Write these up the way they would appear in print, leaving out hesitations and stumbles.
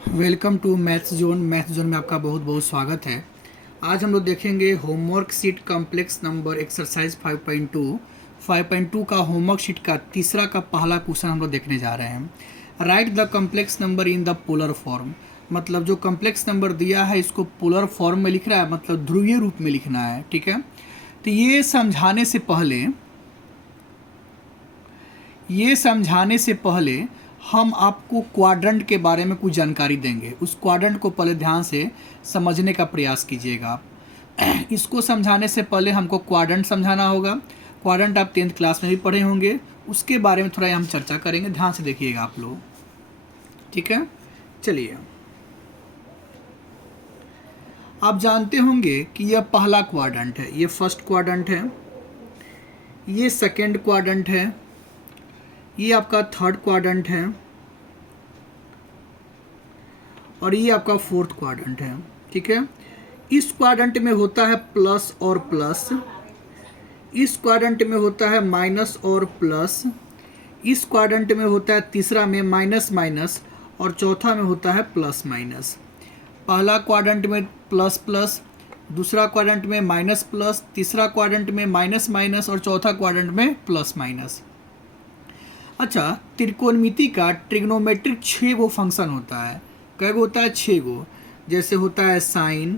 Welcome to maths zone. Maths zone में आपका बहुत बहुत स्वागत है। आज हम लोग देखेंगे homework sheet complex number exercise 5.2 का होमवर्क शीट का तीसरा का पहला क्वेश्चन हम लोग देखने जा रहे हैं। Right the complex number in the polar form. मतलब जो कॉम्प्लेक्स नंबर दिया है इसको पोलर फॉर्म में लिख रहा है, मतलब ध्रुवीय रूप में लिखना है। ठीक है, तो ये समझाने से पहले हम आपको क्वाड्रेंट के बारे में कुछ जानकारी देंगे। उस क्वाड्रेंट को पहले ध्यान से समझने का प्रयास कीजिएगा आप। इसको समझाने से पहले हमको क्वाड्रेंट समझाना होगा। क्वाड्रेंट आप 10th क्लास में भी पढ़े होंगे, उसके बारे में थोड़ा हम चर्चा करेंगे। ध्यान से देखिएगा आप लोग, ठीक है। चलिए, आप जानते होंगे कि यह पहला क्वाड्रेंट है, ये फर्स्ट क्वाड्रेंट है, ये सेकेंड क्वाड्रेंट है, ये आपका थर्ड क्वाड्रेंट है और ये आपका फोर्थ क्वाड्रेंट है। ठीक है, इस क्वाड्रेंट में होता है प्लस और प्लस, इस क्वाड्रेंट में होता है माइनस और प्लस, इस क्वाड्रेंट में होता है तीसरा में माइनस माइनस और चौथा में होता है प्लस माइनस। पहला क्वाड्रेंट में प्लस प्लस, दूसरा क्वाड्रेंट में माइनस प्लस, तीसरा क्वाड्रेंट में माइनस माइनस और चौथा क्वाड्रेंट में प्लस माइनस। अच्छा, त्रिकोणमिति का ट्रिग्नोमेट्रिक 6 गो फंक्शन होता है। कै गो होता है? 6 गो। जैसे होता है साइन,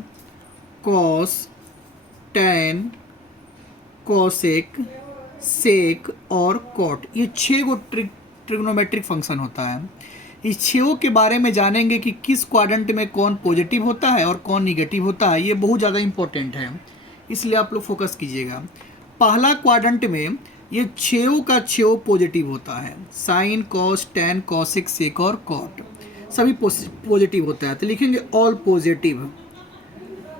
कॉस, टैन, कॉसेक, सेक और कॉट। ये 6 गो ट्रिग्नोमेट्रिक फंक्शन होता है। इस 6 के बारे में जानेंगे कि किस क्वाड्रेंट में कौन पॉजिटिव होता है और कौन निगेटिव होता है। ये बहुत ज़्यादा इंपॉर्टेंट है, इसलिए आप लोग फोकस कीजिएगा। पहला क्वाड्रेंट में ये 6 का 6 पॉजिटिव होता है। साइन, कॉस, टैन, कॉसेक, सेक और कॉट सभी पॉजिटिव होता है। तो लिखेंगे ऑल पॉजिटिव।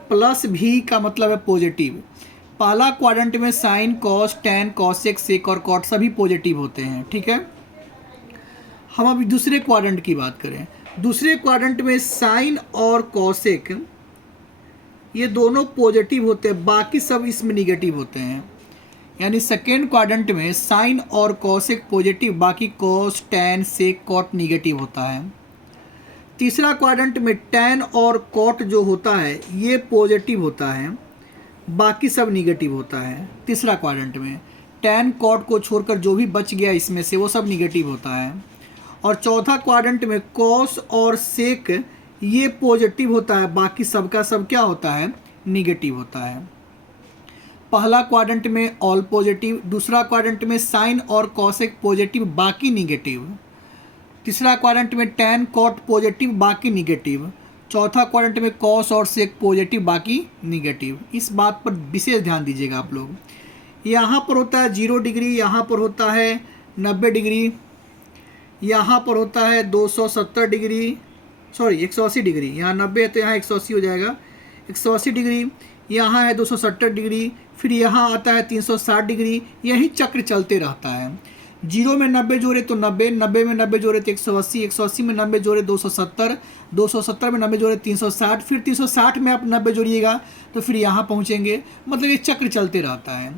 प्लस भी का मतलब है पॉजिटिव। पहला क्वाड्रेंट में साइन, कॉस, टैन, कॉसेक, सेक और कॉट सभी पॉजिटिव होते हैं। ठीक है, हम अभी दूसरे क्वाड्रेंट की बात करें। दूसरे क्वाड्रेंट में साइन और कॉसेक ये दोनों पॉजिटिव होते हैं, बाकी सब इसमें निगेटिव होते हैं। यानी सेकेंड क्वाड्रेंट में साइन और कॉसेक पॉजिटिव, बाकी कॉस, टैन, सेक, कॉट निगेटिव होता है। तीसरा क्वाड्रेंट में टैन और कॉट जो होता है ये पॉजिटिव होता है, बाकी सब निगेटिव होता है। तीसरा क्वाड्रेंट में टैन कॉट को छोड़कर जो भी बच गया इसमें से वो सब निगेटिव होता है। और चौथा क्वाड्रेंट में कॉस और सेक ये पॉजिटिव होता है, बाकी सबका सब क्या होता है? निगेटिव होता है। पहला क्वाड्रेंट में ऑल पॉजिटिव, दूसरा क्वाड्रेंट में साइन और कॉसेक पॉजिटिव, बाकी निगेटिव। तीसरा क्वाड्रेंट में टैन कॉट पॉजिटिव, बाकी निगेटिव। चौथा क्वाड्रेंट में कॉस और सेक पॉजिटिव, बाकी निगेटिव। इस बात पर विशेष ध्यान दीजिएगा आप लोग। यहाँ पर होता है 0 डिग्री, यहाँ पर होता है 90 डिग्री, यहाँ पर होता है 270 डिग्री, सॉरी 180 डिग्री। यहाँ 90 है तो यहाँ 180 हो जाएगा, 180 डिग्री। यहाँ है 270 डिग्री, फिर यहाँ आता है 360 डिग्री। यही चक्र चलते रहता है। 0 में 90 जोड़े तो 90, 90 में 90 जोड़े तो 180, 180 में 90 जोड़े 270, 270 में 90 जोड़े 360, फिर 360 में आप 90 जोड़िएगा तो फिर यहाँ पहुँचेंगे। मतलब ये चक्र चलते रहता है।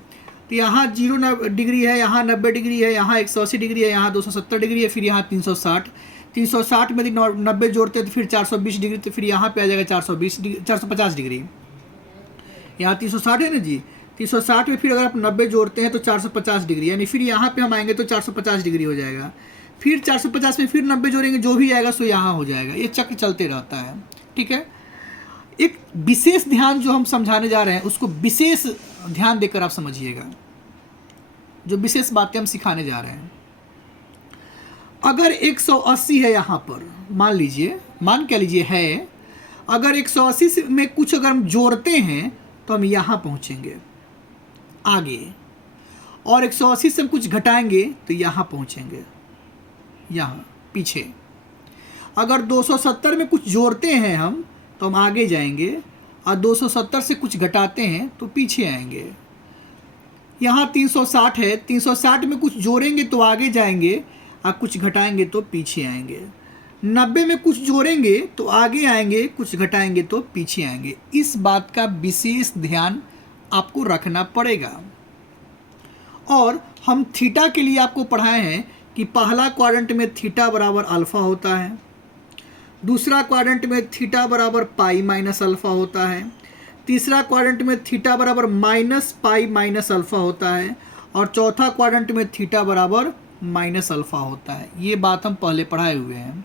तो यहाँ 0 डिग्री है, यहाँ 90 डिग्री है, यहाँ 180 डिग्री है, यहाँ 270 डिग्री है, फिर यहाँ 360। 360 में 90 जोड़ते हैं तो फिर 420 डिग्री, तो फिर यहाँ पे आ जाएगा 450 डिग्री। यहाँ 360 है ना जी, 360 में फिर अगर आप 90 जोड़ते हैं तो 450 डिग्री, यानी फिर यहाँ पे हम आएंगे तो 450 डिग्री हो जाएगा। फिर 450 में फिर 90 जोड़ेंगे, जो भी आएगा सो यहाँ हो जाएगा। ये चक्र चलते रहता है। ठीक है, एक विशेष ध्यान जो हम समझाने जा रहे हैं उसको विशेष ध्यान देकर आप समझिएगा, जो विशेष बातें हम सिखाने जा रहे हैं। अगर 180 है यहाँ पर, मान लीजिए, मान क्या लीजिए है, अगर 180 में कुछ अगर हम जोड़ते हैं तो हम यहाँ पहुँचेंगे आगे, और 180 से हम कुछ घटाएंगे तो यहाँ पहुँचेंगे, यहाँ पीछे। अगर 270 में कुछ जोड़ते हैं हम तो हम आगे जाएंगे, और 270 से कुछ घटाते हैं तो पीछे आएंगे। यहाँ 360 है, 360 में कुछ जोड़ेंगे तो आगे जाएंगे, और कुछ घटाएंगे तो पीछे आएंगे। 90 में कुछ जोड़ेंगे तो आगे आएंगे, कुछ घटाएंगे तो पीछे आएंगे। इस बात का विशेष ध्यान आपको रखना पड़ेगा। और हम थीटा के लिए आपको पढ़ाए हैं कि पहला क्वाड्रेंट में थीटा बराबर अल्फा होता है, दूसरा क्वाड्रेंट में थीटा बराबर पाई माइनस अल्फा होता है, तीसरा क्वाड्रेंट में थीटा बराबर माइनस पाई माइनस अल्फा होता है, और चौथा क्वाड्रेंट में थीटा बराबर माइनस अल्फा होता है। ये बात हम पहले पढ़ाए हुए हैं।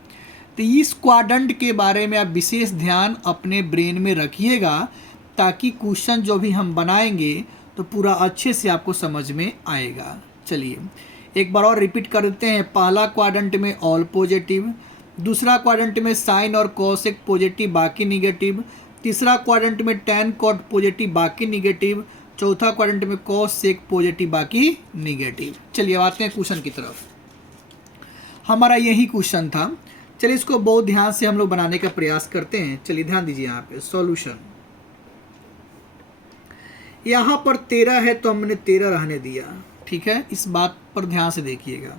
तो इस क्वाड्रेंट के बारे में आप विशेष ध्यान अपने ब्रेन में रखिएगा, ताकि क्वेश्चन जो भी हम बनाएंगे तो पूरा अच्छे से आपको समझ में आएगा। चलिए एक बार और रिपीट कर देते हैं। पहला क्वाड्रेंट में ऑल पॉजिटिव, दूसरा क्वाड्रेंट में साइन और कॉसेक पॉजिटिव बाकी निगेटिव, तीसरा क्वाड्रेंट में टैन कॉट पॉजिटिव बाकी निगेटिव, चौथा क्वाड्रेंट में कॉस सेक पॉजिटिव बाकी निगेटिव। चलिए अब आते हैं क्वेश्चन की तरफ। हमारा यही क्वेश्चन था। चलिए इसको बहुत ध्यान से हम लोग बनाने का प्रयास करते हैं। चलिए ध्यान दीजिए यहाँ पे सॉल्यूशन। यहाँ पर 13 है तो हमने 13 रहने दिया, ठीक है, इस बात पर ध्यान से देखिएगा।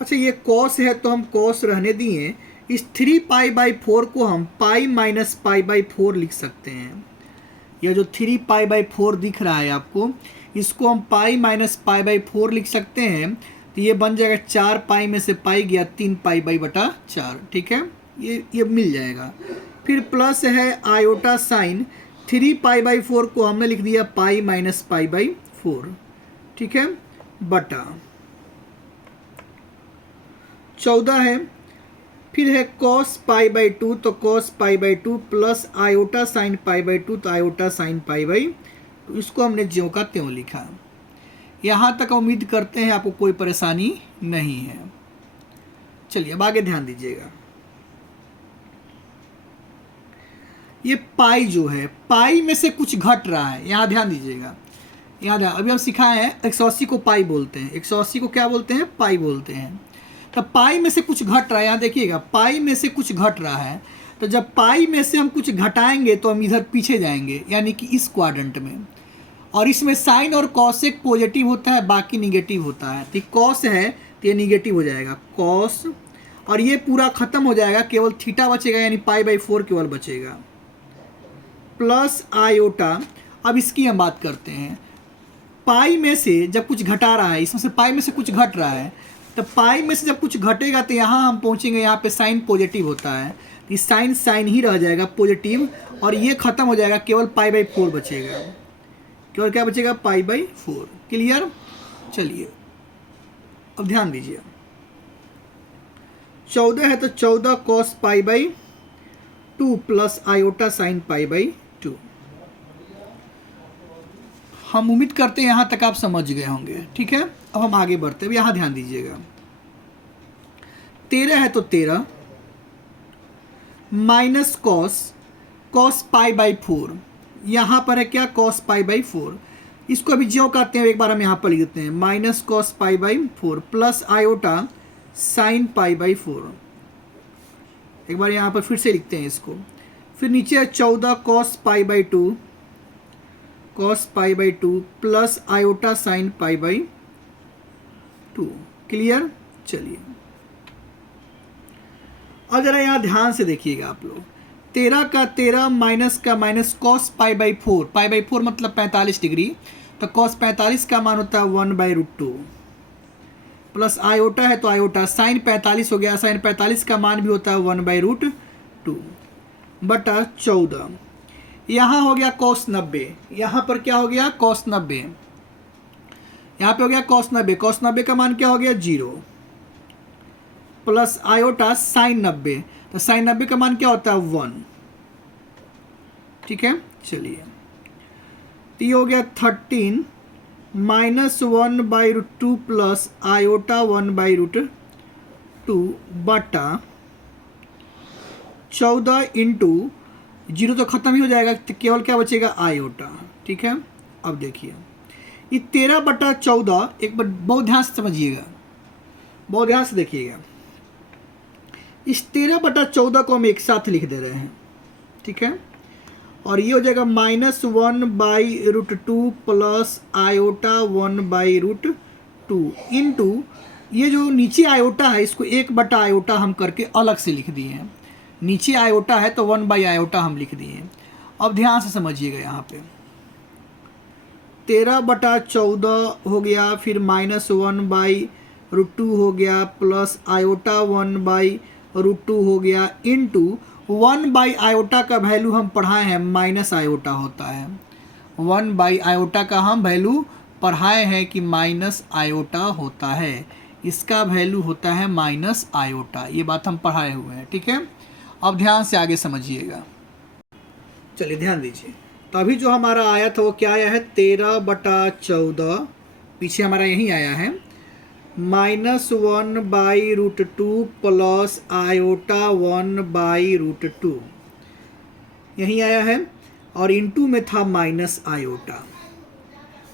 अच्छा ये कॉस है तो हम कॉस रहने दिए। इस 3 पाई बाई 4 को हम पाई माइनस पाई बाई 4 लिख सकते हैं। यह जो 3 पाई बाई 4 दिख रहा है आपको, इसको हम पाई माइनस पाई बाई 4 लिख सकते हैं। तो ये बन जाएगा 4 पाई में से पाई गया 3 पाई बाई बटा 4, ठीक है, ये मिल जाएगा। फिर प्लस है आयोटा साइन 3 पाई बाई 4 को हमने लिख दिया पाई माइनस पाई बाई 4, ठीक है, बटा 14 है। फिर है कॉस पाई बाई 2 तो cos pi by 2 plus iota sine pi by 2 तो आयोटा साइन पाई बाई 2, इसको हमने ज्यों का त्यों लिखा। यहाँ तक उम्मीद करते हैं आपको कोई परेशानी नहीं है। चलिए अब आगे ध्यान दीजिएगा। ये पाई जो है, पाई में से कुछ घट रहा है, यहाँ ध्यान दीजिएगा। यहाँ ध्यान, अभी हम सिखाए हैं 180 को पाई बोलते हैं, 180 को क्या बोलते हैं, पाई बोलते हैं। तो पाई में से कुछ घट रहा है, यहाँ देखिएगा पाई में से कुछ घट रहा है। तो जब पाई में से हम कुछ घटाएंगे तो हम इधर पीछे जाएंगे, यानी कि इस क्वाड्रेंट में। और इसमें साइन और कॉसेक पॉजिटिव होता है, बाकी निगेटिव होता है। तो कॉस है तो ये निगेटिव हो जाएगा कॉस, और ये पूरा खत्म हो जाएगा, केवल थीटा बचेगा, यानी पाई बाई 4 केवल बचेगा, प्लस आयोटा। अब इसकी हम बात करते हैं। पाई में से जब कुछ घटा रहा है, इसमें से पाई में से कुछ घट रहा है, तो पाई में से जब कुछ घटेगा तो यहाँ हम पहुँचेंगे, यहाँ पे साइन पॉजिटिव होता है, ये साइन साइन ही रह जाएगा पॉजिटिव, और ये खत्म हो जाएगा, केवल पाई बाई 4 बचेगा, केवल क्या बचेगा, पाई बाई 4। क्लियर। चलिए अब ध्यान दीजिए। 14 है तो 14 cos pi by 2 plus iota sine pi by 2। हम उम्मीद करते हैं यहाँ तक आप समझ गए होंगे, ठीक है। अब हम आगे बढ़ते हैं। यहाँ ध्यान दीजिएगा। 13 है तो 13 माइनस कॉस पाई बाई 4, यहाँ पर है क्या, कॉस पाई बाई 4। इसको अभी ज्यों करते हैं, एक बार हम यहाँ पर लिख देते हैं, minus cos pi by 4 plus iota sine pi by 4। एक बार यहाँ पर फिर से लिखते हैं इसको। फिर नीचे है 14 cos pi by 2 plus iota sine pi by 2। Clear. चलिए अब जरा यहाँ ध्यान से देखिएगा आप लोग। 13 का 13 माइनस का minus cos pi by 4, pi by 4 मतलब 45 डिग्री, तो कॉस 45 का मान होता है 1/√2 प्लस आयोटा है तो आयोटा साइन 45 हो गया, साइन 45 का मान भी होता है 1/√2 बटा 14। यहाँ हो गया कॉस 90, यहाँ पर क्या हो गया, कॉस 90, यहाँ पे हो गया कॉस 90, कॉस 90 का मान क्या हो गया 0 प्लस आयोटा साइन 90, तो साइन 90 का मान क्या होता है 1, ठीक है। चलिए तो ये हो गया 13 माइनस 1/√2 प्लस आयोटा 1/√2 बटा 14 इंटू 0 तो खत्म ही हो जाएगा, तो केवल क्या बचेगा आयोटा, ठीक है। अब देखिए ये 13/14, एक बार बहुत ध्यान से समझिएगा, बहुत ध्यान से देखिएगा। इस 13/14 को हम एक साथ लिख दे रहे हैं, ठीक है, और ये हो जाएगा माइनस 1/√2 प्लस आयोटा 1/√2 इंटू ये जो नीचे आयोटा है, इसको 1 आयोटा हम करके अलग से लिख दिए हैं। नीचे आयोटा है तो 1 आयोटा हम लिख दिए हैं। अब ध्यान से समझिएगा, यहाँ पे 13/14 हो गया, फिर माइनस 1/√2 हो गया प्लस आयोटा 1/√2 √2 हो गया इंटू 1/i का वैल्यू हम पढ़ाए हैं -i होता है। 1/i का हम वैल्यू पढ़ाए हैं कि -i होता है, इसका वैल्यू होता है -i। ये बात हम पढ़ाए हुए हैं, ठीक है। अब ध्यान से आगे समझिएगा। चलिए ध्यान दीजिए। तो अभी जो हमारा आया था वो क्या आया है, 13/14, पीछे हमारा यही आया है, -1/√2 प्लस आयोटा 1/√2 यही आया है, और इंटू में था -i।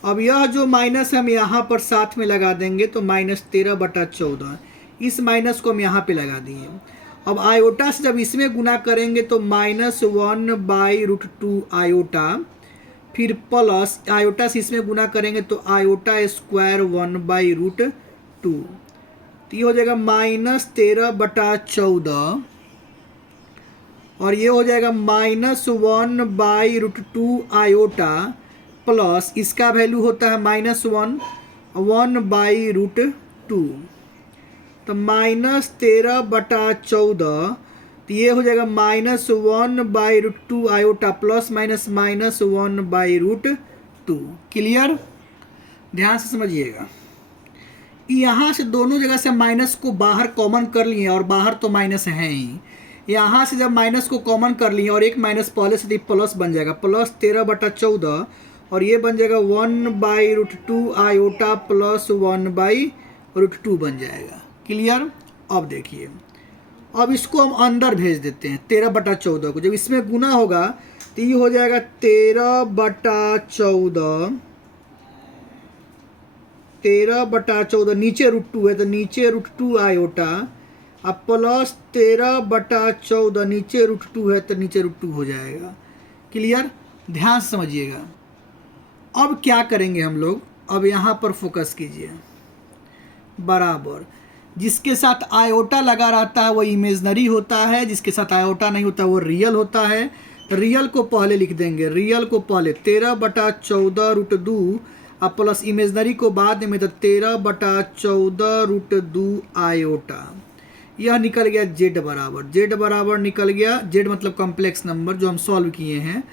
अब यह जो माइनस हम यहाँ पर साथ में लगा देंगे तो -13/14, इस माइनस को हम यहाँ पे लगा दिए। अब आयोटा से जब इसमें गुना करेंगे तो -1/√2 आयोटा, फिर प्लस आयोटा से इसमें गुना करेंगे तो आयोटा स्क्वायर 1/√2, तो ये हो जाएगा -13/14, और ये हो जाएगा -1/√2 आयोटा प्लस इसका वैल्यू होता है -1/√2, तो -13/14, तो ये हो जाएगा -1/√2 आयोटा प्लस माइनस -1/√2। क्लियर, ध्यान से समझिएगा। यहाँ से दोनों जगह से माइनस को बाहर कॉमन कर लिए, और बाहर तो माइनस है ही। यहाँ से जब माइनस को कॉमन कर लिए और एक माइनस पहले से प्लस बन जाएगा, प्लस 13/14, और ये बन जाएगा 1/√2 आयोटा प्लस 1/√2 बन जाएगा। क्लियर। अब देखिए, अब इसको हम अंदर भेज देते हैं 13/14 को। जब इसमें गुना होगा तो ये हो जाएगा 13/14 नीचे √2 है तो नीचे √2 आयोटा, अब प्लस 13/14 नीचे √2 है तो नीचे √2 हो जाएगा। क्लियर, ध्यान से समझिएगा। अब क्या करेंगे हम लोग, अब यहाँ पर फोकस कीजिए। बराबर जिसके साथ आयोटा लगा रहता है वो इमेजनरी होता है, जिसके साथ आयोटा नहीं होता वो रियल होता है। तो रियल को पहले लिख देंगे, रियल को पहले 13/14 अब प्लस इमेजनरी को बाद में, तो 13/14 आयोटा। यह निकल गया जेड बराबर निकल गया, जेड मतलब कॉम्प्लेक्स नंबर जो हम सॉल्व किए हैं,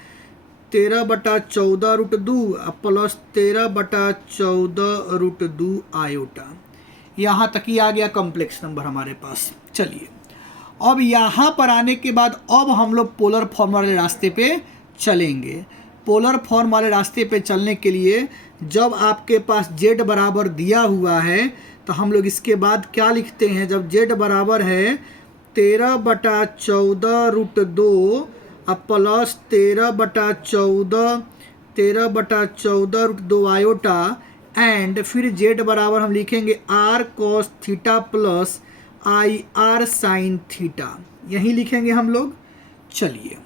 13/14 प्लस 13/14 आयोटा। यहाँ तक ही आ गया कॉम्प्लेक्स नंबर हमारे पास। चलिए, अब यहाँ पर आने के बाद अब हम लोग पोलर फॉर्म वाले रास्ते पे चलेंगे। पोलर फॉर्म वाले रास्ते पे चलने के लिए जब आपके पास जेड बराबर दिया हुआ है तो हम लोग इसके बाद क्या लिखते हैं, जब जेड बराबर है 13/14 अब प्लस 13/14 आयोटा, एंड फिर जेड बराबर हम लिखेंगे r cos theta plus IR sine theta, यही लिखेंगे हम लोग। चलिए,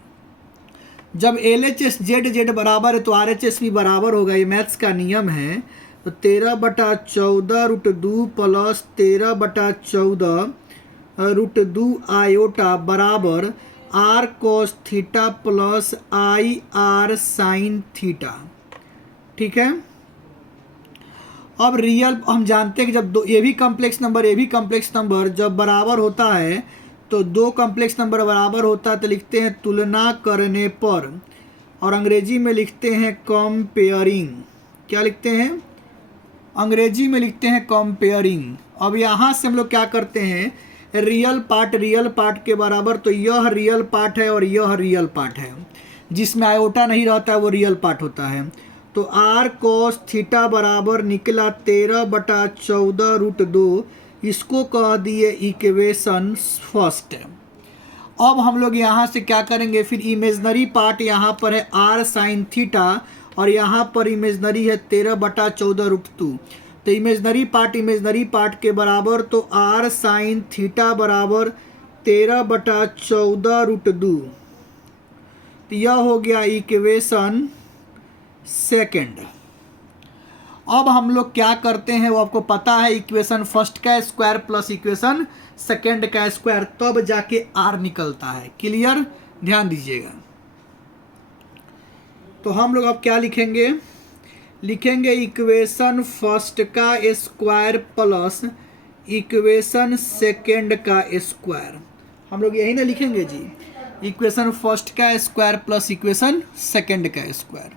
जब LHS जेड बराबर है तो RHS भी बराबर होगा, ये मैथ्स का नियम है। तो 13/14 प्लस 13/14 आयोटा बराबर r cos theta plus IR sine theta. ठीक है। अब रियल हम जानते हैं कि जब ये भी कॉम्प्लेक्स नंबर जब बराबर होता है तो दो कॉम्प्लेक्स नंबर बराबर होता है तो लिखते हैं तुलना करने पर, और अंग्रेजी में लिखते हैं कंपेयरिंग। क्या लिखते हैं, अंग्रेजी में लिखते हैं कंपेयरिंग। अब यहाँ से हम लोग क्या करते हैं, रियल पार्ट के बराबर, तो यह रियल पार्ट है और यह रियल पार्ट है, जिसमें आयोटा नहीं रहता है वो रियल पार्ट होता है। तो r cos थीटा बराबर निकला 13/14 इसको कह दिए इक्वेशन फर्स्ट। अब हम लोग यहाँ से क्या करेंगे, फिर इमेजनरी पार्ट यहाँ पर है r साइन थीटा और यहाँ पर इमेजनरी है 13/14 तो इमेजनरी पार्ट के बराबर, तो r साइन थीटा बराबर 13/14 तो यह हो गया इक्वेशन सेकंड। अब हम लोग क्या करते हैं वो आपको पता है, इक्वेशन फर्स्ट का स्क्वायर प्लस इक्वेशन सेकंड का स्क्वायर, तब जाके आर निकलता है। क्लियर, ध्यान दीजिएगा। तो हम लोग अब क्या लिखेंगे, इक्वेशन फर्स्ट का स्क्वायर प्लस इक्वेशन सेकंड का स्क्वायर। हम लोग यही ना लिखेंगे जी, इक्वेशन फर्स्ट का स्क्वायर प्लस इक्वेशन सेकंड का स्क्वायर।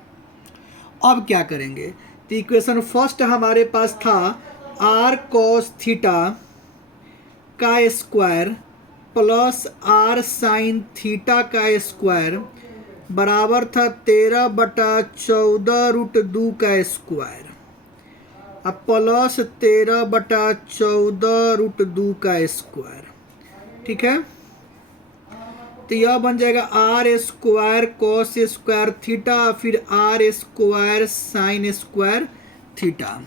अब क्या करेंगे, तो इक्वेशन फर्स्ट हमारे पास था आर कॉस थीटा का square plus R sine theta का स्क्वायर बराबर था 13/14 का स्क्वायर, अब प्लस 13/14 का स्क्वायर। ठीक है, तो यह बन जाएगा r square cos square theta फिर r square sine square theta.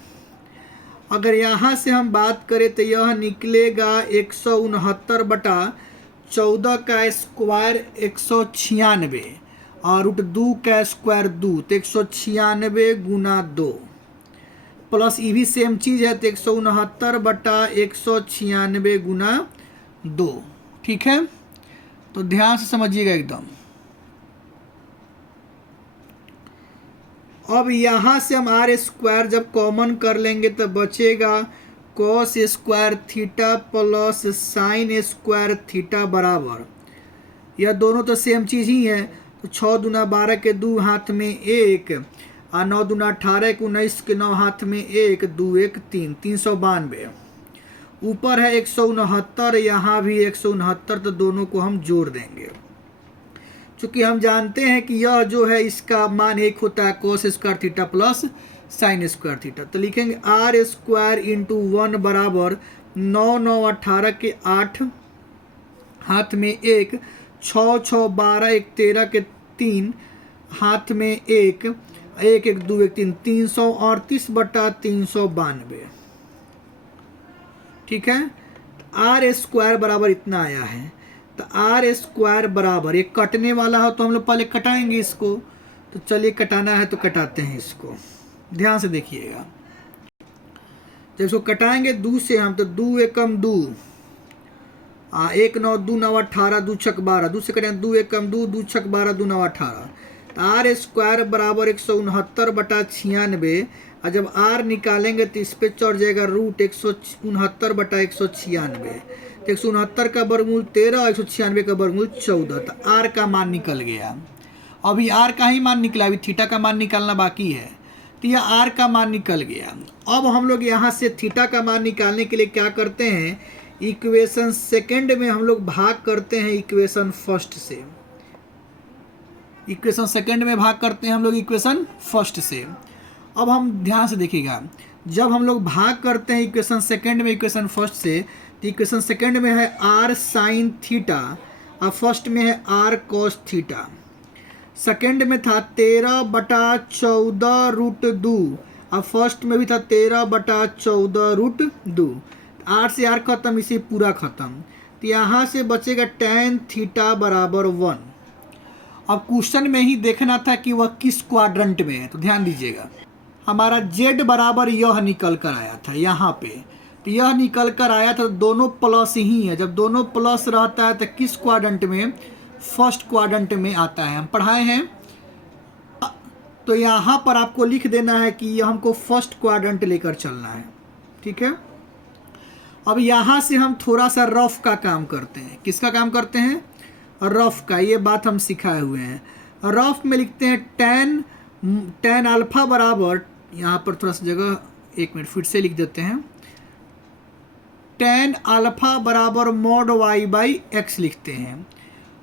अगर यहाँ से हम बात करें तो यह निकलेगा 169/14 का स्क्वायर 196 और √2 का स्क्वायर 2 तो 196 गुना 2 प्लस ये भी सेम चीज़ है तो 169/196 गुना 2। ठीक है, तो ध्यान से समझिएगा एकदम। अब यहाँ से हम आर स्क्वायर जब कॉमन कर लेंगे तो बचेगा cos square theta plus sign square theta बराबर, यह दोनों तो सेम चीज़ ही है, तो 6 दूना 12 के 2 हाथ में 1 और 9 दूना 18 के 19 के 9 हाथ में 1 2 1 3 392। ऊपर है 169, यहाँ भी 169, तो दोनों को हम जोड़ देंगे। चूँकि हम जानते हैं कि यह जो है इसका मान 1 होता है cos square theta plus sign square theta, तो लिखेंगे आर स्क्वायर इंटू 1 बराबर 9 9 18 के 8 हाथ में 1 6 6 12 1 13 के 3 हाथ में 1 1 1 2 1 3 338/392। ठीक है, आर स्क्वायर बराबर इतना आया है, तो आर स्क्वायर बराबर, ये कटने वाला हो तो हम लोग पहले कटाएंगे इसको, तो चलिए कटाना है तो कटाते हैं इसको, ध्यान से देखिएगा। जब इसको कटाएंगे 2 से हम, तो 2 एकम 2 1 9 2 9 18 2 छक 12, 2 से कटेंगे 2 एकम 2 2 छक 12 2 9 18, तो आर स्क्वायर बराबर 169/96 और जब आर निकालेंगे तो इस पे चढ़ जाएगा √169/196, तो 169 का वर्गमूल 13 और 196 का वर्गमूल 14, तो आर का मान निकल गया। अभी आर का ही मान निकला, अभी थीटा का मान निकालना बाकी है, तो यह आर का मान निकल गया। अब हम लोग यहाँ से थीटा का मान निकालने के लिए क्या करते हैं, इक्वेशन सेकंड में हम लोग भाग करते हैं इक्वेशन फर्स्ट से, इक्वेशन सेकंड में भाग करते हैं हम लोग इक्वेशन फर्स्ट से। अब हम ध्यान से देखिएगा, जब हम लोग भाग करते हैं इक्वेशन सेकंड में इक्वेशन फर्स्ट से, तो इक्वेशन सेकंड में है आर साइन थीटा और फर्स्ट में है आर कॉस थीटा। सेकंड में था 13/14 और फर्स्ट में भी था 13/14 आर से आर खत्म, इसे पूरा खत्म, तो यहाँ से बचेगा tan थीटा बराबर 1। अब क्वेश्चन में ही देखना था कि वह किस क्वाड्रेंट में है, तो ध्यान दीजिएगा, हमारा z बराबर यह निकल कर आया था यहाँ पे, तो यह निकल कर आया था, दोनों प्लस ही है, जब दोनों प्लस रहता है तो किस क्वाड्रेंट में, फर्स्ट क्वाड्रेंट में आता है, हम पढ़ाए हैं। तो यहाँ पर आपको लिख देना है कि यह हमको फर्स्ट क्वाड्रेंट लेकर चलना है। ठीक है, अब यहाँ से हम थोड़ा सा रफ का काम करते हैं, किसका काम करते हैं, रफ का, ये बात हम सिखाए हुए हैं। रफ में लिखते हैं tan अल्फा बराबर, यहाँ पर थोड़ा सा जगह, एक मिनट फिर से लिख देते हैं, tan अल्फा बराबर mod y/x लिखते हैं।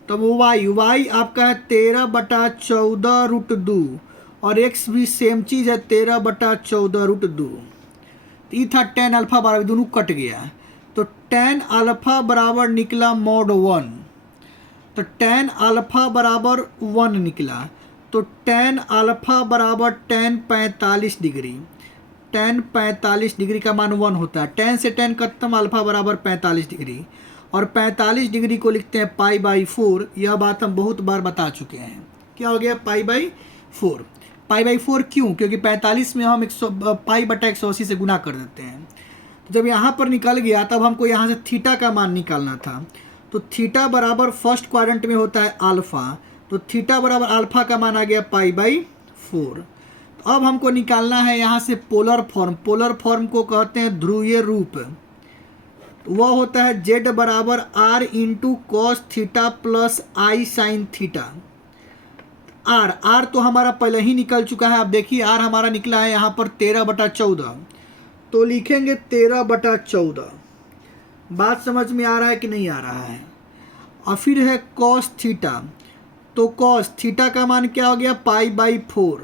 तो वो y आपका है 13/14 और x भी सेम चीज़ है 13/14। ये था tan अल्फा बराबर, दोनों कट गया, तो tan अल्फा बराबर निकला mod 1, तो tan अल्फा बराबर 1 निकला, तो tan अल्फा बराबर tan 45 डिग्री, tan 45 डिग्री का मान 1 होता है, tan से tan खत्म, अल्फा बराबर 45 डिग्री, और 45 डिग्री को लिखते हैं π/4। यह बात हम बहुत बार बता चुके हैं, क्या हो गया π/4। π/4 क्यों, क्योंकि 45 में हम π/180 से गुना कर देते हैं। तो जब यहाँ पर निकल गया तब हमको यहाँ से थीटा का मान निकालना था, तो थीटा बराबर फर्स्ट क्वाड्रेंट में होता है अल्फ़ा, तो थीटा बराबर अल्फ़ा का मान आ गया π/4। तो अब हमको निकालना है यहाँ से पोलर फॉर्म, पोलर फॉर्म को कहते हैं ध्रुवीय रूप, वह होता है जेड बराबर R into cos theta plus i sine theta. R तो हमारा पहले ही निकल चुका है। आप देखिए आर हमारा निकला है यहाँ पर 13/14, तो लिखेंगे 13/14। बात समझ में आ रहा है कि नहीं आ रहा है? और फिर है कॉस थीटा, तो कॉस थीटा का मान क्या हो गया π/4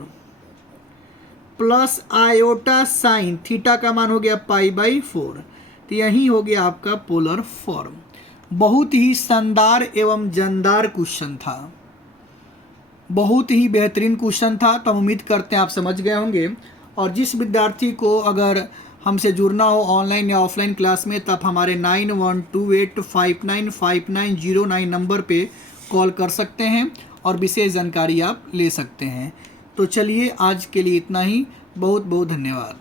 प्लस आयोटा साइन थीटा का मान हो गया π/4। तो यही हो गया आपका पोलर फॉर्म। बहुत ही शानदार एवं जानदार क्वेश्चन था, बहुत ही बेहतरीन क्वेश्चन था। तो हम उम्मीद करते हैं आप समझ गए होंगे। और जिस विद्यार्थी को अगर हमसे जुड़ना हो ऑनलाइन या ऑफलाइन क्लास में, तब हमारे 9128595909 नंबर पे कॉल कर सकते हैं और विशेष जानकारी आप ले सकते हैं। तो चलिए आज के लिए इतना ही। बहुत बहुत धन्यवाद।